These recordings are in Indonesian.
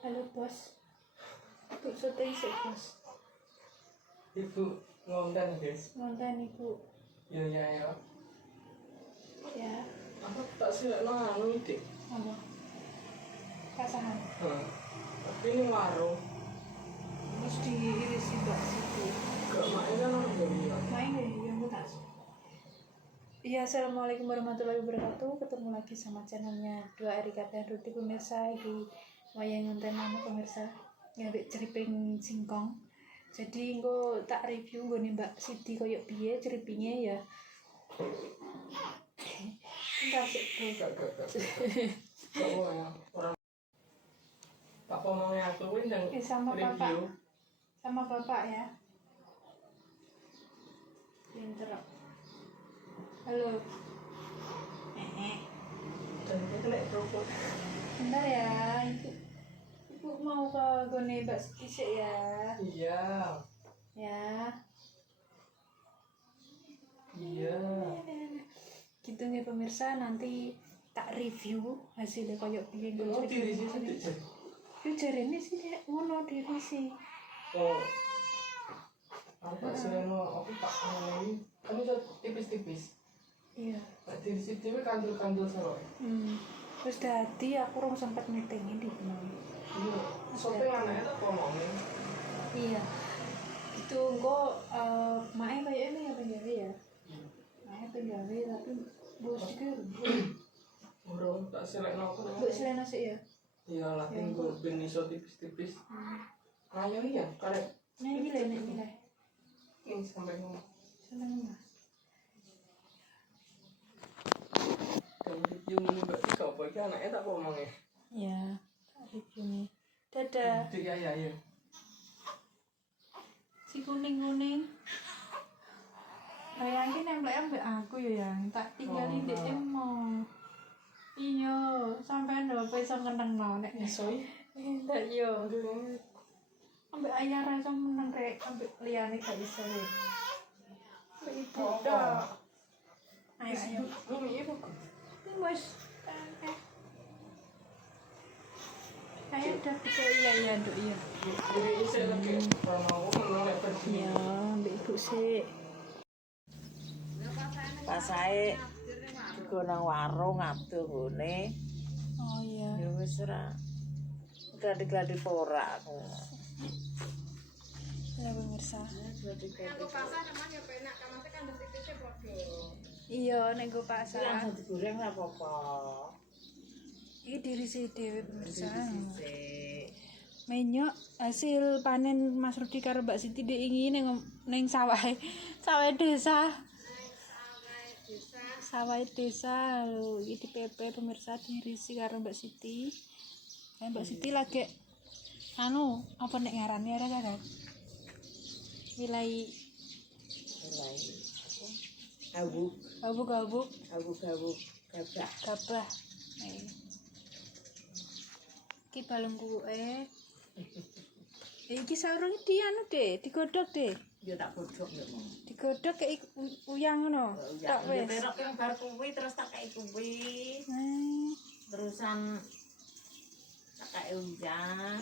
Halo bos. Ibu syuting sih bos. Ibu ngonten guys. Ngonten ibu. Ya. Ya. Aku tak silekno anu iki. Apa? Pasangan. Tapi ini warung. Terus diiris mbak situ. Gak main kan orang Jawa. Main deh, yang betas. Iya, assalamualaikum warahmatullahi wabarakatuh. Ketemu lagi sama channelnya Dua Erika dan Ruti pemirsa di wayang ngonten nama pemirsa yang ceriping singkong. Jadi engko tak review nggone Mbak Siti koyo piye ceripinge ya. Entar sik Gak. Kok ya orang tak ngomongnya aku kuwi ndang sama review. bapak. Sama bapak ya. Pinter. Halo. Dan itu lek rokok. Bentar ya, ibu mau ke gone Mbak Siti sik ya. Iya. Gitu nih pemirsa, nanti tak review hasilnya koyo piye Oh, diri sih sedikit. Yo jarene sih nek ngono diri sih. Oh. Aku sileno aku tak ngomongin. Kamu tuh tipis-tipis. Iya. Pak diri sih dhewe kandel-kandel sero. Terus dadi aku rong sempat meeting di benar. Iya. Sote anake tak ngomongin. Iya. Itu engko mae kayaknya ya penggawe ya. Mae penggawe tapi bos juga. Urung tak selekno aku. Mbok selena sik ya. Iya lah tinggal ben iso tipis-tipis. Ayo iya karek. Nek milih. Ini sampai ngomong. Seneng Mas. Kamu review ini mbak Tika apa iki anaknya tak ngomongnya. Ya, tak review nih. Dadah. Ya. Si kuning-kuning. Kayak iki nempel mbek aku ya yang tak tinggalin di emo. Iya, sampean lho iso ngenengno nek Iso iki. ndak yo. Ambek ayah ra iso meneng rek, ambek liyane gak iso rek. Ambek ibu tok. Ayo. Lu mirip kok. Wes. Ayo udah bisa iya nduk iya. Jadi isih lagi karena aku menolak pergi. Ya, ambek ibu sik. Pas ae go nang warung adoh ngene. Oh iya. Ya wis ora. Gladi-gladi ora aku. Ya pemirsa. Gladi-gladi. Iya, nek go pasar. Langsung digoreng ora apa-apa. Iki diri sih dhewe pemirsa. Sik. Menyok hasil panen Mas Rudi karo Mbak Siti diingi ning sawah desa. Sawah desa lho, iki di PP pemirsa dirisi karo Mbak Siti. Mbak Siti lagi anu apa nek ngarane ora kan? Wilai gabuk gabah. Iki balungkuke. Iki sarung iki anu deh, digodhog deh. Ya tak godhog ya mau. Digodhog kayak uyang ngono. Tak wis. Terok yang bar kuwi terus tak kei kuwi. Terusan tak kei uyang.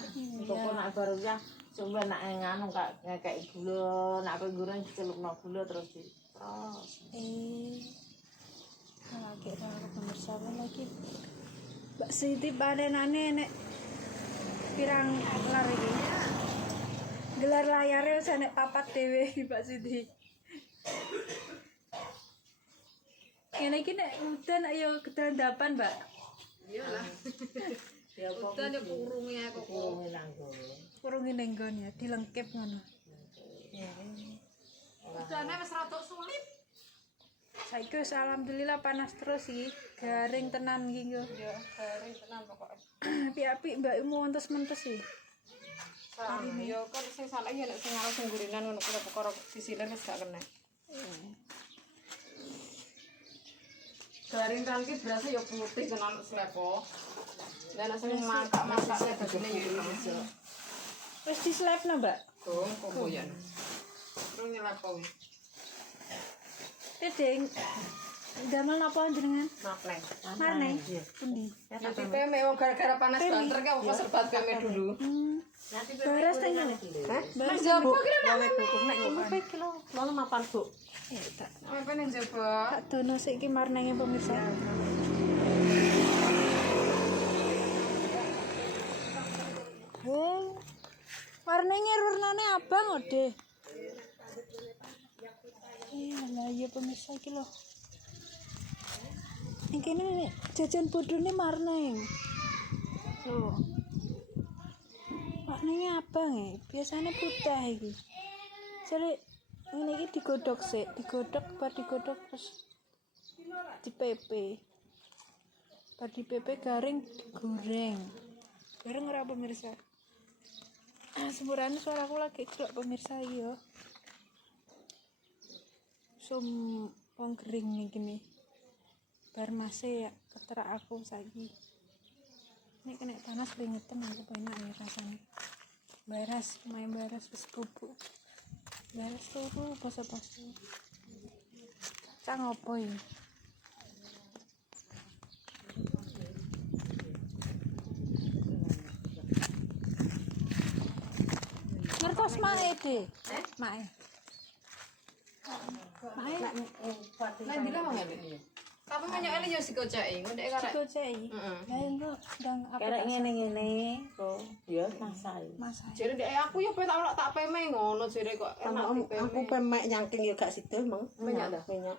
Kok nak bar uyang coba nak nganu kek gula, nak kowe goreng dicelupno gula terus di terus. Lagi karo pemirsa lagi. Mbak Siti panenane nek pirang lar iki. Gelar layare wis nek papat dhewe Mbak Siti. Ngene iki nek udan ayo kedandapan, Mbak. Iyalah. Ya kok udan kurunge kok kurunge nanggo. Kurunge ning nggon ya, dilengkep ngono. Udane wis rada sulit. Saiki wis alhamdulillah panas terus iki, garing tenan iki yo. Ya, garing tenan pokoke. Apik-apik mbakmu wontes-mentes iki. Ya kan sing salah ya nek sing arep sing gurinan ngono kuwi perkara sisilen wis gak kena. Garing kan ki berasa ya putih tenan slepo. Lah nek sing masak dadine ya iso. Wis dislepno, Mbak. Kok ya. Terus nyelap kuwi. Dedeng Damel napa jenengan? Mapleng. Marneng. Pundi? Nanti peme wong gara-gara panas banter kan wong serbat peme dulu. Beres tengah. Mas jaba kira nak Lalu mapan, Bu. Tak apa ning jaba. dono sik iki marnenge pemirsa. Marnenge warnane abang ode. Lah iya pemirsa iki lho. Iki ne jajan bodone marneng. Loh. Warnanya abang ya, biasanya putih iki. Jadi ini iki digodhog sik, digodhog terus dipepe. Bar dipepe garing digoreng. Bareng ora pemirsa. Semburan suaraku lagi jelek pemirsa iki yo. Sum wong kering iki nih. Bar mase ya keterak aku saiki. Ini kena panas keringetan aku enak ya rasanya. Baras, main baras wis bubuk. Baras turu poso-poso. Cang opo ya? Ngertos mae de. Mae. Mae. Lah dila mangan iki. Tapi menyok yo sikoceki, ndek karek. Dikoceki. Lah engko ndang apa? Karek ngene-ngene kok ya masai. Masak. Jare ndek aku yo pe tak peme ngono jare kok enak Aku pemek nyangking ya gak sida emang. Minyak dah. Minyak.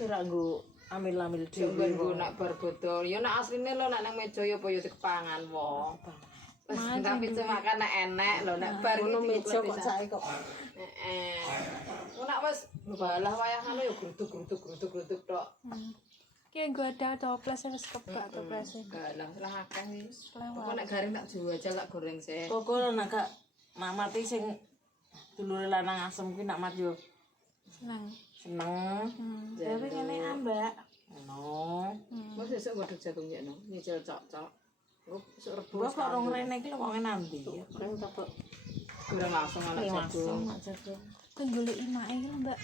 Kira nggo ambil-ambil Jemben dhewe. ku nak bar bodol. Yo nak asline lho nak nang meja yo apa yo dikepangan wong. Tapi cuma karena enek lho nak bar Ngono iki meja kok sae kok. Heeh. Ku nak wis balah wayah ngono yo grutuk tok. Ki nggo ada toples wis kebak toples. Galang lah akeh wis. Lewat. Kok nek garing tak jual aja tak goreng sih. Kok nak gak mamati sing dulure lanang asem kuwi nak mat yo Senang. seneng. Tapi ngene ambak. Ono. Wis sesuk godhog jagung ya no. Nyicil cok-cok. Engko sesuk rebo Gua kok rong rene iki lho wong nanti. goreng apa? Goreng langsung anak jagung. Kan golek imake iki lho, Mbak.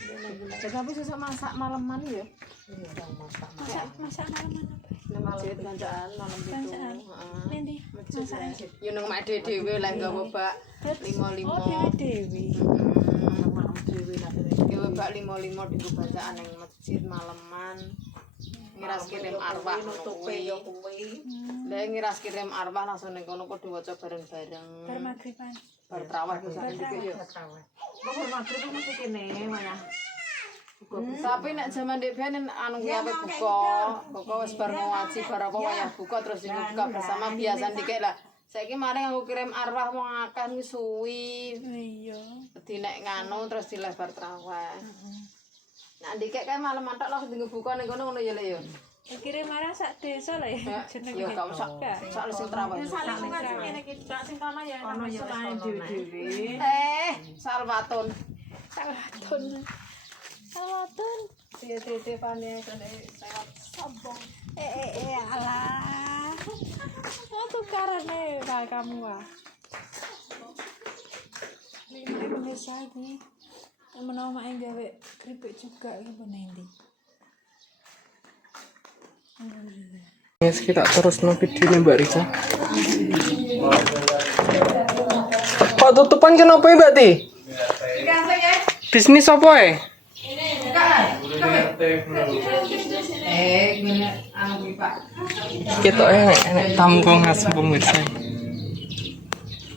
Tapi sesuk masak malaman ya. Masak malam mana? Masjid kancaan malam itu. Kancaan. Heeh. Nanti masak. Yo nang mak dhewe lah nggawa bak limo-limo. Oh, dewe. Nggawa bak limo-limo dienggo bacaan nang masjid maleman. Ngiras kirim arwah nutupi yo kuwi. Lah ngiras kirim arwah langsung ning kono kudu waca bareng-bareng. Bar magriban. Bar traweh ku sak iki yo. Kok magrib mesti kene wayah. Tapi nek jaman dek ben anu kuwi ape buka wis bar ngaji bar apa wayah buka terus dienggo buka bersama biasa dikek lah. Saiki mari aku kirim arwah wong akeh wis suwi. Iya. Di nek nganu terus dilebar traweh. Nah dikek kan malam mantok lah dienggo buka ning kono ngono ya le yo. Kirim marang sak desa lah ya. Ya gak usah. Sak sing traweh. Saling ngaji kene iki tok sing kono ya ono ya dhewe-dhewe. Salwatun. Salwatun. Salwatun. Titipane kene sewat sombong. Alah. Oh tukarane kamu ah. Ini pemirsa iki. Menawa mak gawe keripik juga iki benendi. Yes, kita terus no video nih Mbak Risa. Kok tutupan kenapa ya Mbak Ti? Bisnis apa ya? Kita enak tamu kok ngasih pemirsa.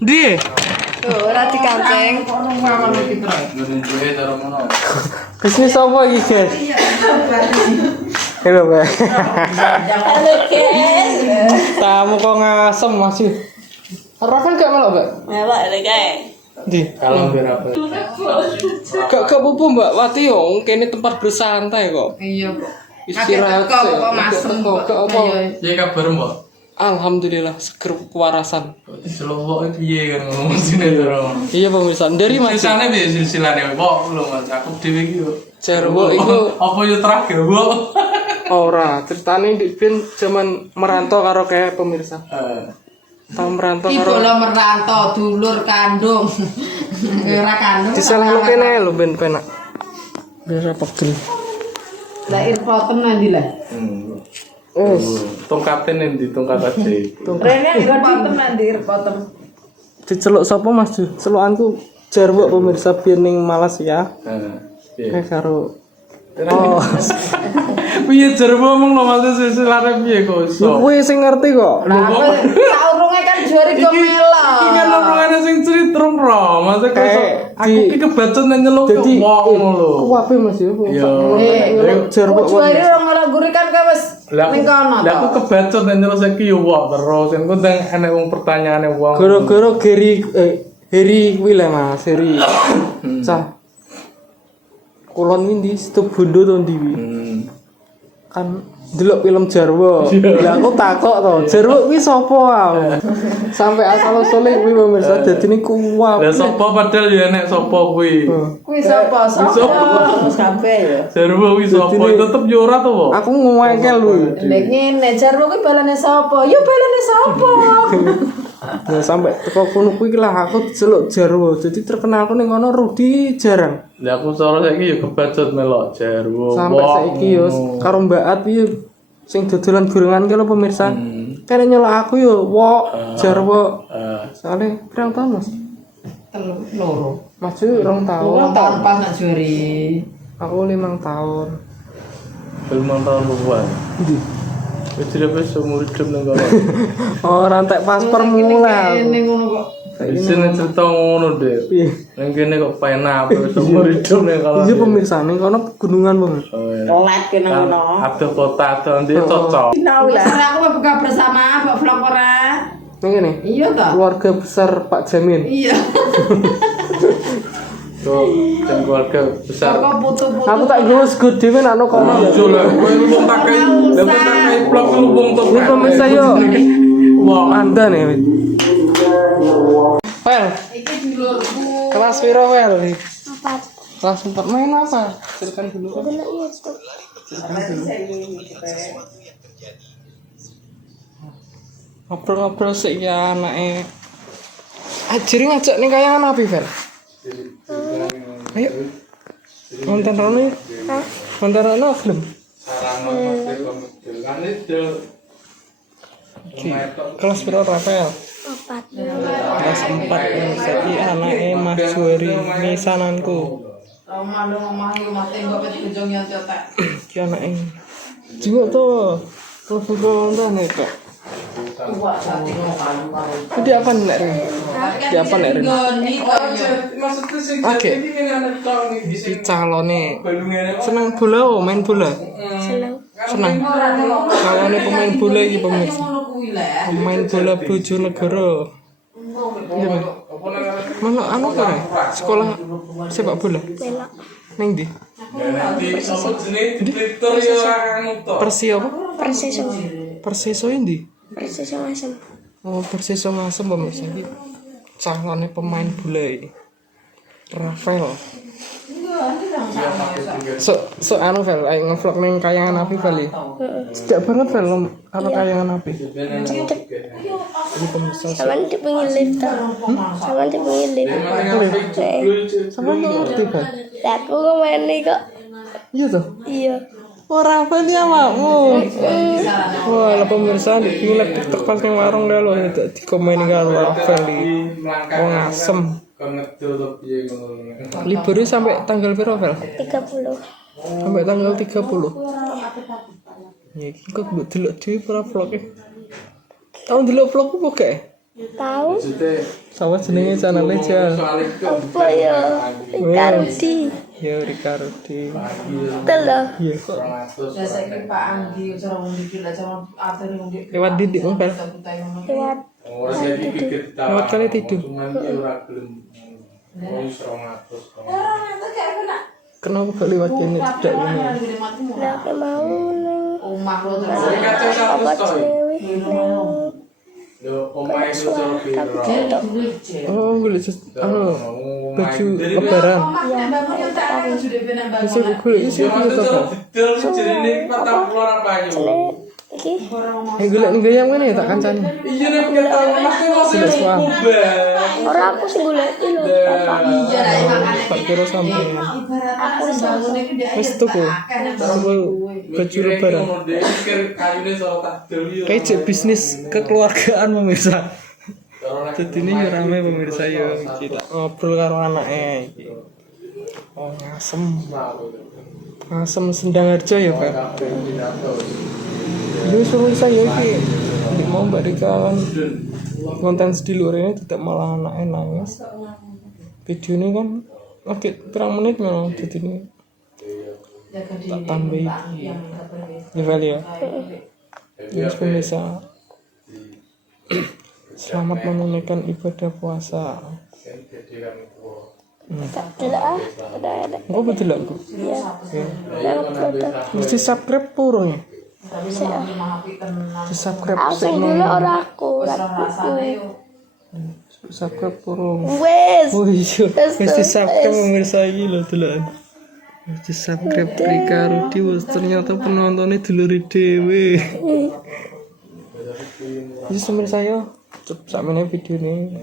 Di? Tuh, rati kanceng. Bisnis apa iki guys? Halo Mbak. Halo guys. Tamu kok ngasem masih. Harapan gak malah Mbak? Melok lho guys. Di. Kalau berapa? Gak pupu Mbak Wati yo, kene tempat bersantai kok. Iya kok. Istirahat kok masem kok apa? Ya kabar Mbak. Alhamdulillah seger kewarasan. Selowok piye kan ngomong sini to. Iya pemirsa, dari Mas. Silsilane piye silsilane kok lho Mas, aku dhewe iki yo. Jarwo iku Apa yo terakhir, Bu? ora, ceritane di ben zaman merantau karo kayak pemirsa. Tahu merantau karo. Ibu lo merantau dulur kandung. Ora kandung. Disalah kene lho ben penak. Biar pegel. Lah irpoten nanti lah. Tongkaten endi tongkat aja. Rene Irpoten nanti irpoten. Diceluk sapa Mas Ju? Celukanku jarwo pemirsa biyen ning Malas ya. Kayak karo Piye jarwo omong lho Mas silare piye kok iso. kowe sing ngerti kok. Lah saurunge kan juari kemela. Iki kan omongane sing ceritrung ro, Mas kok iso. Aku iki kebacut nang nyeluk Dadi wong lho. kuwabe Mas yo. Jarwo juari rong ora guri kan ka wis ning kono Lah aku to. kebacut nang nyeluk saiki yo wong terus. Engko ndang enek wong pertanyaane wong. Gara-gara Heri kuwi lah Mas, Heri. Cah. Kulon windy situ bondo to ndi wi? Kan delok film Jarwo. Lah aku takok to, Jarwo kuwi sapa? Sampai asal usule kuwi pemirsa dadine kuwap. Lah sapa padahal ya enek sapa kuwi. Kuwi sapa? Sapa? Terus kabeh ya. Jarwo kuwi sapa? Tetep yo ora to, Pak. Aku ngewengkel lho. Lek ngene Jarwo kuwi balane sapa? Ya balane sapa? Nah sampai teko kono kuwi lah aku diceluk Jarwo. Jadi terkenalku ning kono Rudi jarang. Lah aku cara saiki yo kebacut melok Jarwo. Sampai saiki yo karo Mbak At yo sing dodolan gorengan ki lho pemirsa. Kene nyelok aku yo wok Jarwo. Soale pirang tahun Mas? Loro. Mas Ju 2 tahun. Tahun pas nak juari. Aku 5 tahun. Belum tahun luar. Ndi? Wis tidak bisa umur hidup nang kono. Oh, rantai paspor mulai. Kene ngono kok. Wis cerita ngono, Dek. Piye? Nang kene kok penak wis umur hidup nang kono. Iya pemirsa ning kono pegunungan Bang. Tolet kene ngono. Ada kota ada ndi cocok. Wis aku mau buka bersama Mbak Vlog ora? Ning kene. Iya ta? Keluarga besar Pak Jamin. Iya. Tuh, dan keluarga besar. Kok putu-putu. Aku tak nggo sego dhewe nak nang kono. Jol, kowe lu pakai, lu pakai blok lu wong to. Ini pemirsa yo. Wong Anda nih. Wel, Iki dulurku. kelas piro Wel? 4. Kelas 4 main apa? Ceritakan dulu. Ngobrol-ngobrol sih ya anake. Ajari ngajak ning kayangan api, Vel. Ayo. Nonton rono ya? Nonton rono film. Kelas piro Rafael? 4. Kelas 4 saiki anake Mas Juari misananku. Omah tembok wis bojong ya tetek. Ki anake. Jenguk to. Telepon nonton ya, Kak. Di apa nek Rin? Di apa nek Rin? Oke. Di calone. Seneng bola, main bola. Seneng. Calone pemain bola iki pemirsa. Pemain bola Bojonegoro. Iya, Mas. Mana anu kare? Sekolah sepak bola. Ning ndi? Persi apa? Persiso ndi? Persis Masem. Oh, Persiso Masem pemirsa iki. Calone pemain bola iki. Rafael. So anu Vel, ayo ngevlog ning kayangan api Vel. Sejak banget Vel karo kayangan api. Ini pemirsa. Saman di pinggir lift tau. Saman di pinggir lift. Sama ngerti Vel. Lah aku main nih kok. Iya toh? Iya. Oh Rafael dia makmu. Wah, lah pemirsa di pinggir TikTok pas ning warung dah lo dikomeni karo Rafael di. Wong asem. Liburnya sampai tanggal berapa Vel? 30. Sampai tanggal 30. Ya iki kok mbok delok dhewe para vlog-e. Tau delok vlogku apa gak? Tahu? Sama jenenge channel-e Jal. Apa ya? Kardi. Ya Ricardi. Betul loh. Iya kok. Saiki Pak Anggi cara ngundik lah cara atur ngundik. Lewat didik Vel. Lewat. Lewat kali tidur. Kenapa gak lewat kene cedak ini? Lah aku mau neng. Omah lo terus. Apa cewek neng. Oh, golek anu baju lebaran. Isi golek isi apa to? iki. Golek ning goyang ngene ya tak kancani. Iya nek kita masih Sudah suam. Ora aku sing goleki lho, Bapak. Tak kira sampean. Aku sama. Wis tuku. Tuku baju lebaran. kayune soal takdil yo. Kayak cek bisnis kekeluargaan pemirsa. Jadi ini rame pemirsa yo kita ngobrol karo anake iki. Oh ngasem. Ngasem Sendangharjo ya Pak. Yo suruh saya iki. Nek mau Mbak Rika kan konten sedilur ini tidak malah anaknya nangis. Video ini kan lagi terang menit memang jadi ini tak tambah iki. Ya Val ya. Yes, pemirsa. Selamat menunaikan ibadah puasa. Delok ah, ada. Engko betul aku. Iya. Nang foto. Mesti subscribe purung ya. Sik ah. Mesti subscribe Aku sing dulu ora aku, ora subscribe purung. Wes. Oh iya, mesti subscribe pemirsa iki lho delokan. Mesti subscribe Rika Rudi wes ternyata penontonnya dulure dhewe. Jadi pemirsa yo, cukup sampeyan video ini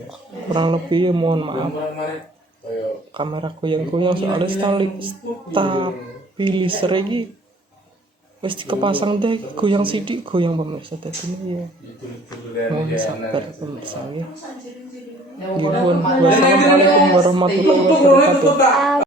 kurang lebih ya mohon maaf. Kamera goyang-goyang soalnya stabilizer iki wis dikepasang deh goyang sidik goyang pemirsa tadi ini ya. Mohon sabar pemirsa ya. Wassalamualaikum warahmatullahi wabarakatuh.